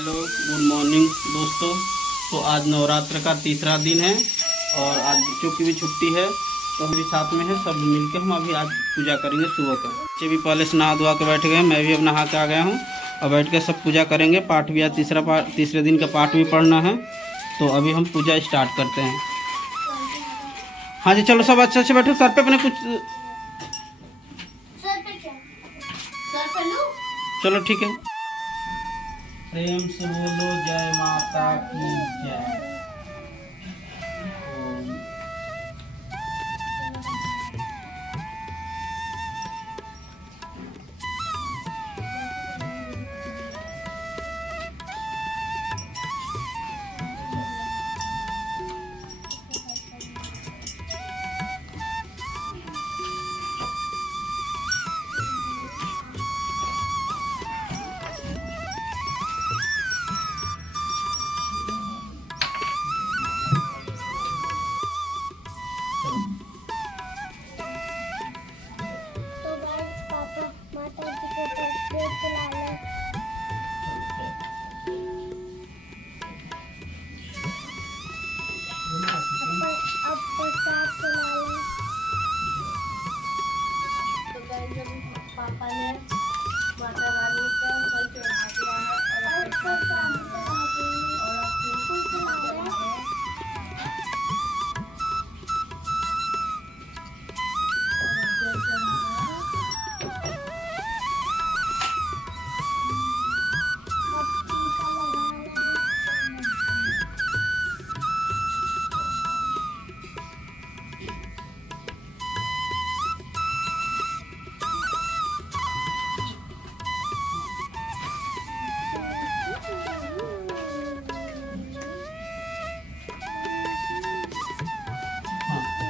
Hello good morning दोस्तों। तो आज नवरात्र का तीसरा दिन है और आज बच्चों की भी छुट्टी है, तो हम भी साथ में हैं। सब मिलके हम अभी आज पूजा करेंगे सुबह का। बच्चे भी पहले से नहा धोवा के बैठ गए, मैं भी अब नहा के आ गया हूँ और बैठ के सब पूजा करेंगे। पाठ भी आज तीसरे दिन का पाठ भी पढ़ना है, तो अभी हम पूजा स्टार्ट करते हैं। हाँ जी चलो सब अच्छे से बैठो। सर पे अपने कुछ चलो ठीक है। प्रेम से बोलो जय माता की जय। पापा ने माता रानी का फल चढ़ा दिया है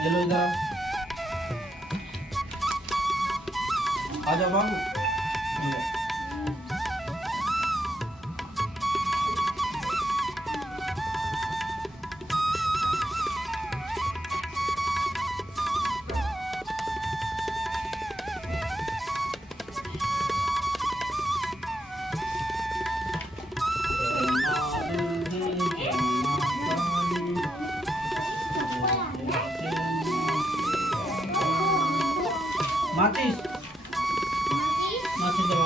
ये लो इधर आ जाओ बाबू। माचिस माचिस दो।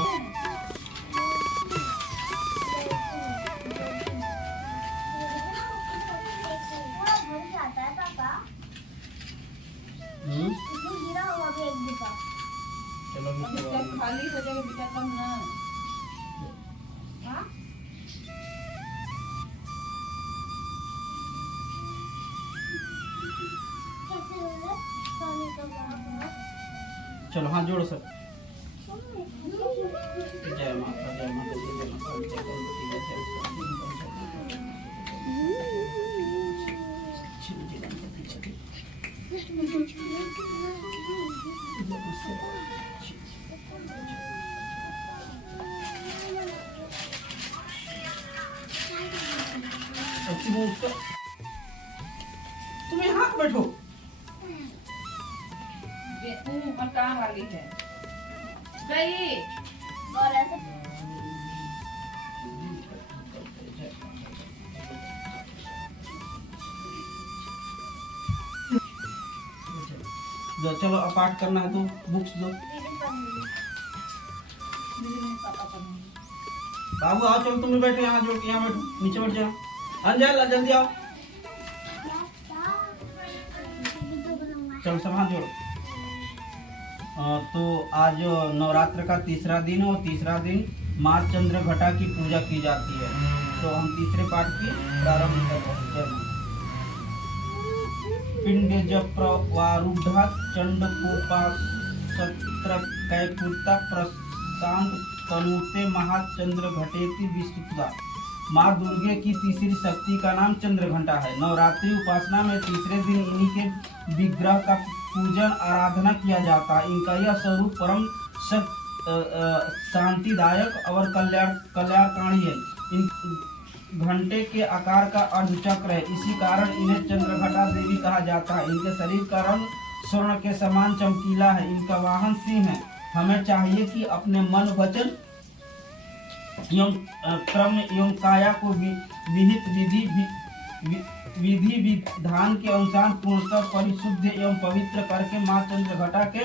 चलो खाली हो जाएगा बेटा कम ना। चलो हाँ जोड़ो सब। जय माता जय माता जय माता जय तुम यहाँ बैठो। मकान वाली है गई और ऐसे चलो अब पाठ करना है तो बुक्स दो। बाबू आओ चलो, तुम भी बैठो यहाँ, जो यहाँ बैठो, नीचे बैठ जाओ। अंजल जल्दी आओ। चलो सब हाथ जोड़ो। तो आज नवरात्र का तीसरा दिन और तीसरा दिन माँ चंद्र घटा की पूजा की जाती है। तो हम तीसरे पाठ की प्रारंभ कर रहे हैं। पिंड जप्रवारूढ़ा चंडकोपा सत्र कैकुर्ता प्रशांत तनुते महाचंद्र घटेति विस्तुता। माँ दुर्गे की तीसरी शक्ति का नाम चंद्र घंटा है। नवरात्रि उपासना में तीसरे दिन इन्हीं के विग्रह का पूजन आराधना किया जाता है। इनका यह स्वरूप परम शांतिदायक और कल्याणकारी है। इन घंटे के आकार का अर्धचक्र है, इसी कारण इन्हें चंद्रघटा देवी कहा जाता है। इनके शरीर का रंग स्वर्ण के समान चमकीला है। इनका वाहन सिंह है। हमें चाहिए कि अपने मन वचन एवं क्रम एवं काया को विहित विधि विधान के अनुसार पूर्णतः परिशुद्ध एवं पवित्र करके माँ चंद्रघटा के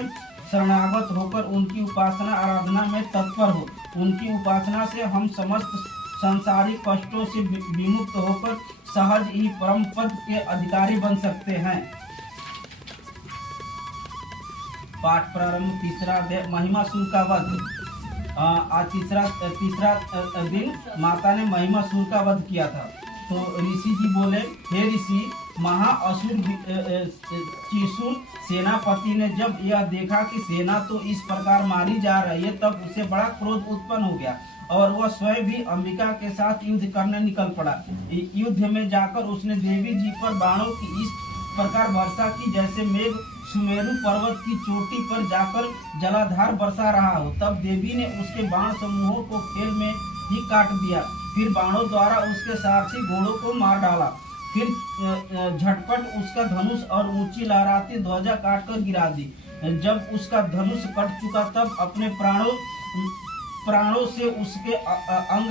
शरणागत होकर उनकी उपासना आराधना में तत्पर हो। उनकी उपासना से हम समस्त सांसारिक कष्टों से विमुक्त होकर सहज ही परम पद के अधिकारी बन सकते हैं। पाठ प्रारंभ। तीसरा अध्याय महिमासुर का वध। आज तीसरा दिन माता ने महिमासुर का वध किया था। तो ऋषि जी बोले, हे ऋषि, महाअसुर त्रिशूल सेनापति ने जब यह देखा कि सेना तो इस प्रकार मारी जा रही है, तब उसे बड़ा क्रोध उत्पन्न हो गया और वह स्वयं भी अंबिका के साथ युद्ध करने निकल पड़ा। युद्ध में जाकर उसने देवी जी पर बाणों की इस प्रकार वर्षा की जैसे मेघ सुमेरु पर्वत की चोटी पर जाकर जलाधार बरसा रहा हो। तब देवी ने उसके बाण समूहों को खेल में ही काट दिया। फिर बाणों द्वारा उसके सारथी घोड़ों को मार डाला। फिर झटपट उसका धनुष और ऊंची लहराती ध्वजा काटकर गिरा दी। जब उसका धनुष कट चुका, तब अपने प्राणों से उसके अंग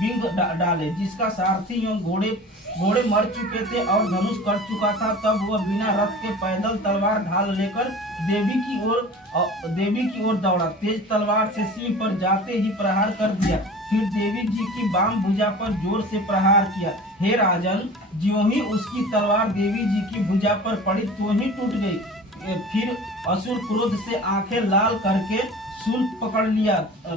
बिंग डाले। जिसका सारथी एवं घोड़े मर चुके थे और धनुष कट चुका था, तब वह बिना रथ के पैदल तलवार ढाल लेकर देवी की ओर दौड़ा। तेज तलवार से सिंह पर जाते ही प्रहार कर दिया। फिर देवी जी की बाम भुजा पर जोर से प्रहार किया। हे राजन, ज्यों ही उसकी तलवार देवी जी की भुजा पर पड़ी, तो ही टूट गई। फिर असुर क्रोध से आंखें लाल करके शूल पकड़ लिया।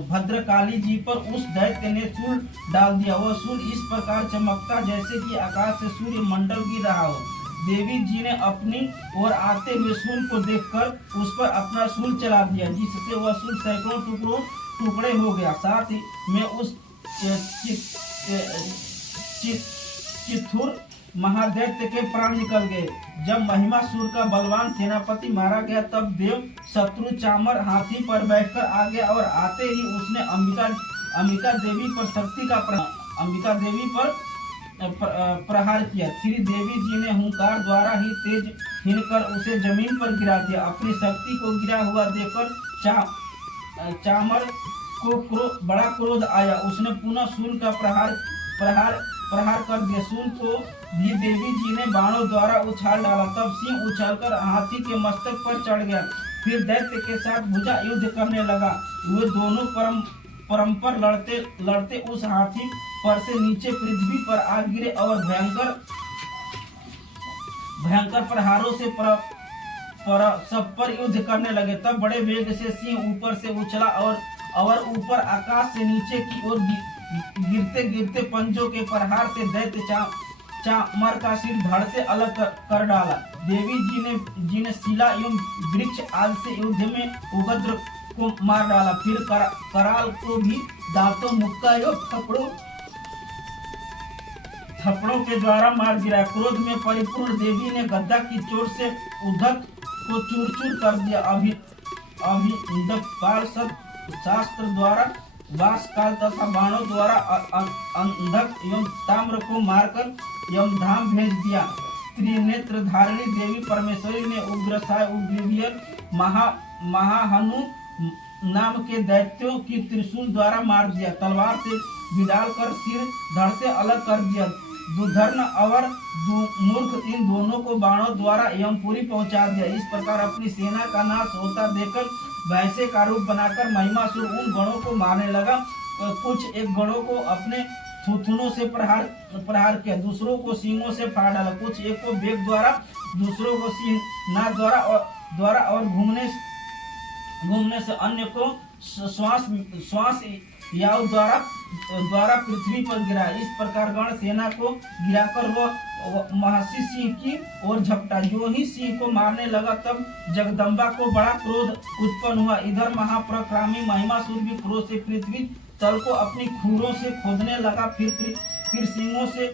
भद्रकाली जी पर उस दैत्य ने शूल डाल दिया। वह शूल इस प्रकार चमकता जैसे कि आकाश से सूर्य मंडल गिर रहा हो। देवी जी ने अपनी ओर आते हुए शूल को देखकर उस पर अपना शूल चला दिया, जिससे वह शूल सैकड़ों टुकड़े हो गया। साथ ही में उस चित्थुर महादैत्य के प्राण निकल गए। जब महिमासुर का बलवान सेनापति मारा गया, तब देव शत्रु चामर हाथी पर बैठकर आ गया और आते ही उसने अंबिका देवी पर प्रहार किया। श्री देवी जी ने हुंकार द्वारा ही तेज हिनकर उसे जमीन पर गिरा दिया। अपनी शक्ति को गिरा हुआ देखकर चामर को बड़ा क्रोध आया। उसने पुनः शूल का प्रहार कर दिया। शूल को भी देवी जी ने बाणों द्वारा उछाल डाला। तब सिंह उछलकर हाथी के मस्तक पर चढ़ गया। फिर दैत्य के साथ भुजा युद्ध करने लगा। वे दोनों परस्पर लड़ते उस हाथी पर से नीचे पृथ्वी पर आ गिरे और भयंकर प्रहारों से सब पर युद्ध करने लगे। तब बड़े वेग से सिंह ऊपर से उछला और ऊपर आकाश से नीचे की ओर गिरते गिरते पंजों के प्रहार से दैत्य चामर का सिर धड़ से अलग कर डाला। देवी जी ने शिला एवं वृक्ष आदि से युद्ध में उग्र को मार डाला। फिर कराल को भी दांतों, मुक्का एवं थप्पड़ों के द्वारा मार गिराया। क्रोध में परिपूर्ण देवी ने गद्दा की चोट से उद्धत को चूर-चूर कर दिया। काल शास्त्र द्वारा वास काल तथा बाणों द्वारा अंधक एवं ताम्र को मारकर यमधाम भेज दिया। त्रिनेत्र धारिणी देवी परमेश्वरी ने उग्रसाय, उग्रवीर, महाहनु नाम के दैत्यों की त्रिशूल द्वारा मार दिया। तलवार से विदाल कर सिर धड़ से अलग कर दिया। दुर्धर्म और मूर्ख इन दोनों को बाणों द्वारा यमपुरी पहुंचा दिया। इस प्रकार अपनी सेना का नाश होता देखकर वैसे का रूप बनाकर महिमासुर उन गणों को मारने लगा। कुछ एक गणों को अपने थुथुनों से प्रहार किया, दूसरों को सींगों से फाड़ डाला। कुछ एक को बेग द्वारा, दूसरों को नाक द्वारा और घूमने से अन्य को श्वास याव द्वारा पृथ्वी पर गिरा। इस प्रकार गण सेना को गिराकर वह महर्षि सिंह की ओर झपटा। जो ही सिंह को मारने लगा, तब जगदम्बा को बड़ा क्रोध उत्पन्न हुआ। इधर महापराक्रमी महिमासुर भी क्रोध से पृथ्वी तल को अपनी खूरों से खोदने लगा। फिर सिंहों से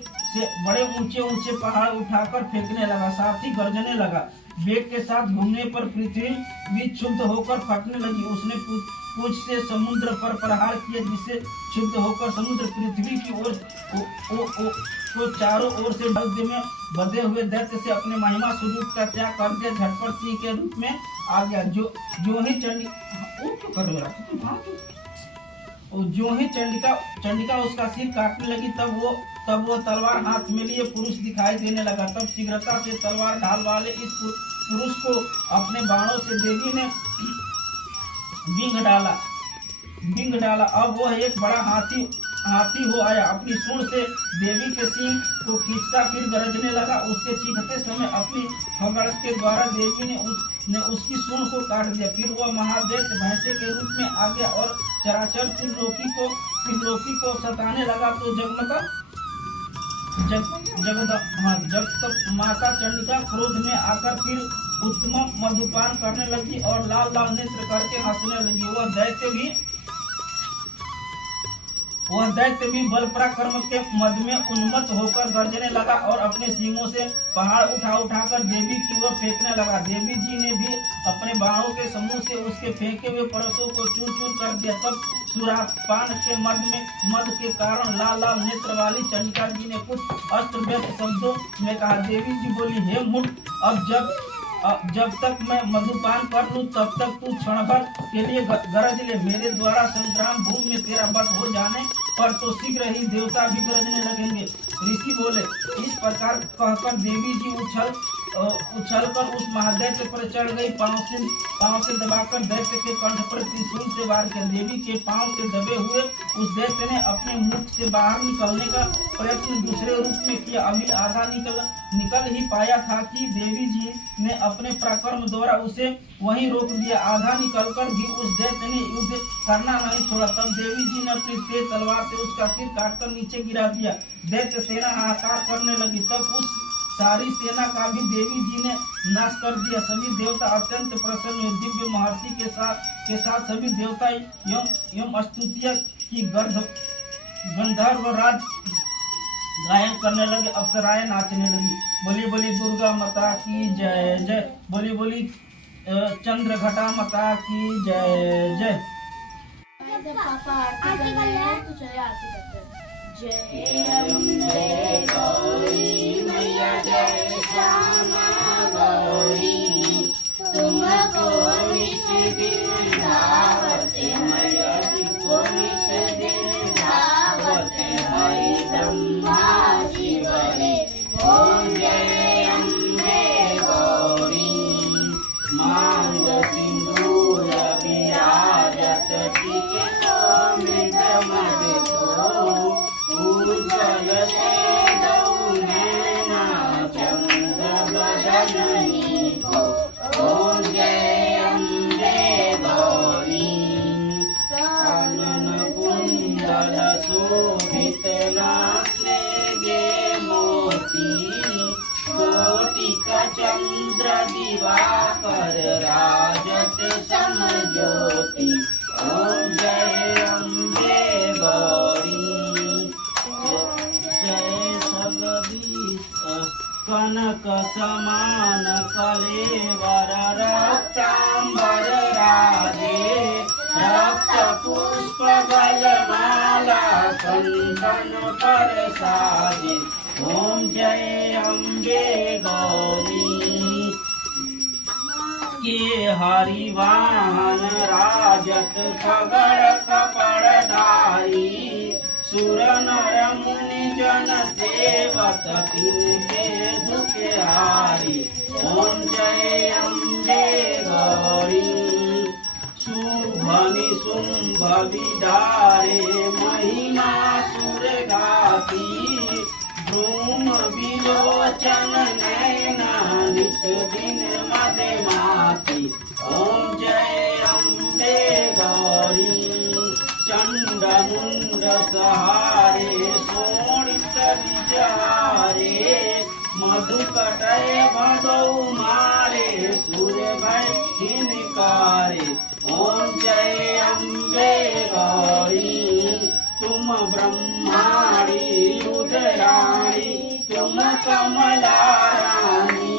बड़े ऊंचे पहाड़ उठाकर फेंकने लगा। साथ ही गरजने लगा। वेग के साथ घूमने पर पृथ्वी भी क्षुब्ध होकर फटने लगी। उसने पूंछ से समुद्र पर प्रहार किया, जिससे क्षुब्ध होकर समुद्र पृथ्वी की ओर को चारों ओर से ढक में बधे हुए दैत्य से अपने महिमा स्वरूप का त्याग कर दिया। झटपट सिंह के रूप में आ गया। जो ही चंडी वो क्यों कर रहा और जो ही चंडिका उसका सिर काटने लगी तब वो तलवार हाथ में लिए पुरुष दिखाई देने लगा। तब शीघ्रता से तलवार ढाल वाले इस पुरुष को अपने बाणों से देवी ने बिंग डाला। अब वह एक बड़ा हाथी हो आया। अपनी सूंड से देवी के सींग को खींचता फिर गरजने लगा। उसके चीखते समय अपनी फगड़ के द्वारा देवी ने उसकी सूंड को काट दिया। फिर वह महादैत्य भैंसे के रूप में आ गया और चराचर त्रिलोकी को सताने लगा। तो जब तक माता चंडिका क्रोध में आकर फिर उत्तम मधुपान करने लगी और लाल लाल नेत्र करके हंसने लगी। वह दैत्य भी बल पराक्रम के मद में उन्मत्त होकर गर्जने लगा और अपने सींगों से पहाड़ उठाकर देवी की ओर फेंकने लगा। देवी जी ने भी अपने बाणों के समूह से उसके फेंके हुए परसों को चूर कर दिया। तब सुरापान के मद के कारण लाल लाल नेत्र वाली चंडिका जी ने कुछ अष्टव्यक्त शब्दों में कहा। देवी जी बोली, हे मूढ़, अब जब तक मैं मधुपान कर लूं तब तक तू क्षण भर के लिए गरज ले। मेरे द्वारा संग्राम भूमि में तेरा वध हो जाने पर तो शीघ्र ही देवता भी गरजने लगेंगे। ऋषि बोले। इस प्रकार कहकर देवी जी उछलकर उस महादैत्य पर चढ़ गई। पांव से दबाकर दैत्य के कंठ पर त्रिशूल से वार किया। देवी के पांव से दबे हुए उस दैत्य ने अपने मुख से बाहर निकलने का प्रयत्न दूसरे रूप में किया। अभी आधा निकल ही पाया था कि देवी जी ने अपने पराक्रम द्वारा उसे वहीं रोक दिया। आधा निकलकर भी उस दैत्य ने युद्ध करना नहीं छोड़ा। तब देवी जी ने अपनी तेज तलवार से उसका सिर काटकर नीचे गिरा दिया। दैत्य सेना हाहाकार करने लगी। तब उस सारी सेना का भी देवी जी ने नाश कर दिया। सभी देवता अत्यंत प्रसन्न हुए। दिव्य महर्षि के साथ सभी देवता यम स्तुतिया की गंधर्व राज गायन करने लगे। अप्सराएं नाचने लगी। बोली बोली दुर्गा माता की जय जय। बोली बोली चंद्रघटा माता की जय जय। पापा आरती कर ले तो चले आरती करते हैं। जय अम्बे गौरी मैया जय श्यामा गौरी, तुमको निश दिन धावते मैया, तुमको निश दिन धावते हरि ब्रह्मा शिवरे। ओम जय अम्बे गौरी, मांग सिंदूर विराजत टिके तो मृग उज्जवल से नैना चंद्र बदनी को। ओम जय अम्बे गौरी, कानन कुंडल शोभित नाचे गे मोती, कोटिका चंद्र दिवाकर राजत समज्योति। ओम जय अम्बे गौरी, कनक समान कलेवर रक्तांबर राजे, रक्त पुष्प गलमाला कंठन पर साजे। ओम जय अम्बे गौरी, के हरिवाहन राजत खगड़ कपड़धारी, सुर नर मुनि जन सेवक तिनके दुखे हारी। ओम जय अम्बे गौरी, शुभनि शुंभ विदारे महिमा सुर गाती, भ्रूम विलोचन नैना नित दिन मदे माती। ओम जय अम्बे गौरी, चंड मुंड सहारे शोणित विचारे, मधुकटय मधु मारे सूर्य भय हिनकारे। ओम जय अम्बे गौरी, तुम ब्रह्माणी रुद्राणी, तुम कमला रानी,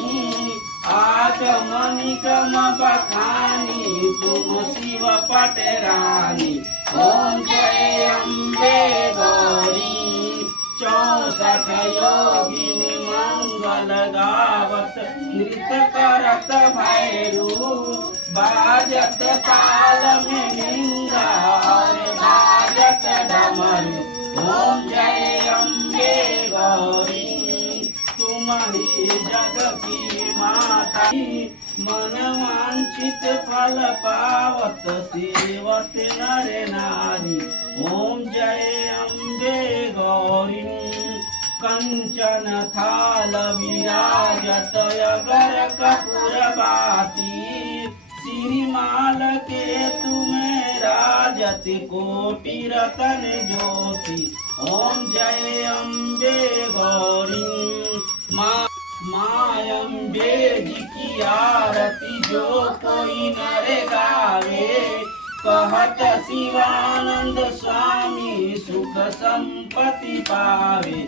आगमनिकम बखानी, तुम शिव पटरानी। ओम जय अम्बे गौरी, 64 योगिनी मंगल गावत, नृत्य करत भैरू, बाजत ताल में लिंगा और बाजत माता मन वांछित फल पावत सेवत नर नारी ओम जय अम्बे गौरी कंचन थाल विराजत अगर कपूर बाती श्रीमाल के तुम्हें राजत कोटि रतन ज्योति ओम जय अम्बे गौरी माँ अम्बे जी की आरती जो कोई नर गावे कहत शिवानंद स्वामी सुख संपत्ति पावे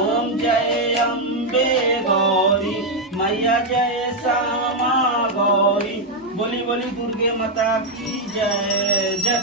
ओम जय अम्बे गौरी मैया जय श्यामा गौरी बोली बोली दुर्गे माता की जय जय।